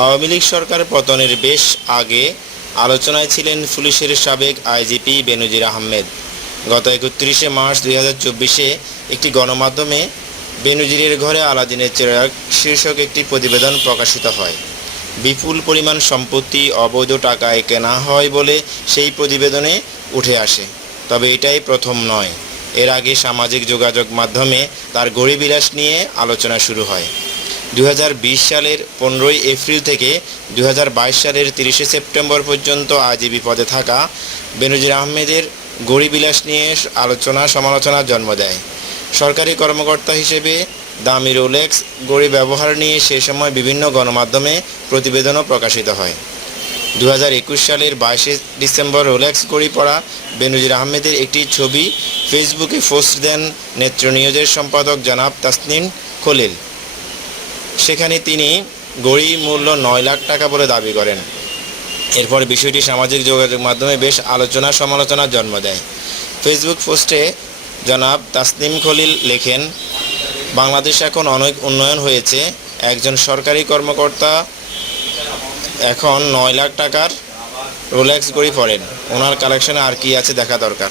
আওয়ামী লীগ সরকার পতনের বেশ আগে আলোচনায় ছিলেন পুলিশের সাবেক আইজিপি বেনজির আহমেদ। গত একত্রিশে মার্চ দুই হাজার চব্বিশে একটি গণমাধ্যমে বেনজিরের ঘরে আলাদিনের চেরাগ শীর্ষক একটি প্রতিবেদন প্রকাশিত হয়। বিপুল পরিমাণ সম্পত্তি, অবৈধ টাকায় কেনা হয় বলে সেই প্রতিবেদনে উঠে আসে। তবে এটাই প্রথম নয়। এর আগে সামাজিক যোগাযোগ মাধ্যমে তার গড়িবিলাস নিয়ে আলোচনা শুরু হয়। দু হাজার বিশ সালের পনেরোই এপ্রিল থেকে দু হাজার বাইশ সালের তিরিশে সেপ্টেম্বর পর্যন্ত আজীবী পদে থাকা বেনজির আহমেদের গড়িবিলাস নিয়ে আলোচনা সমালোচনার জন্ম দেয়। সরকারি কর্মকর্তা হিসেবে দামি রোলেক্স গড়ি ব্যবহার নিয়ে সে সময় বিভিন্ন গণমাধ্যমে প্রতিবেদনও প্রকাশিত হয়। দু হাজার একুশ সালের বাইশে ডিসেম্বর রোলেক্স গড়ি পড়া বেনজির আহমেদের একটি ছবি ফেসবুকে পোস্ট দেন নেত্র নিউজের সম্পাদক জনাব তাসনিম খলিল। সেখানে তিনি গড়ি মূল্য নয় লাখ টাকা বলে দাবি করেন। এরপর বিষয়টি সামাজিক যোগাযোগ মাধ্যমে বেশ আলোচনা সমালোচনার জন্ম দেয়। ফেসবুক পোস্টে জনাব তাসনিম খলিল লেখেন, বাংলাদেশ এখন অনেক উন্নয়ন হয়েছে। একজন সরকারি কর্মকর্তা এখন নয় লাখ টাকার রোলেক্স গড়ি পড়েন। ওনার কালেকশনে আর কি আছে দেখা দরকার?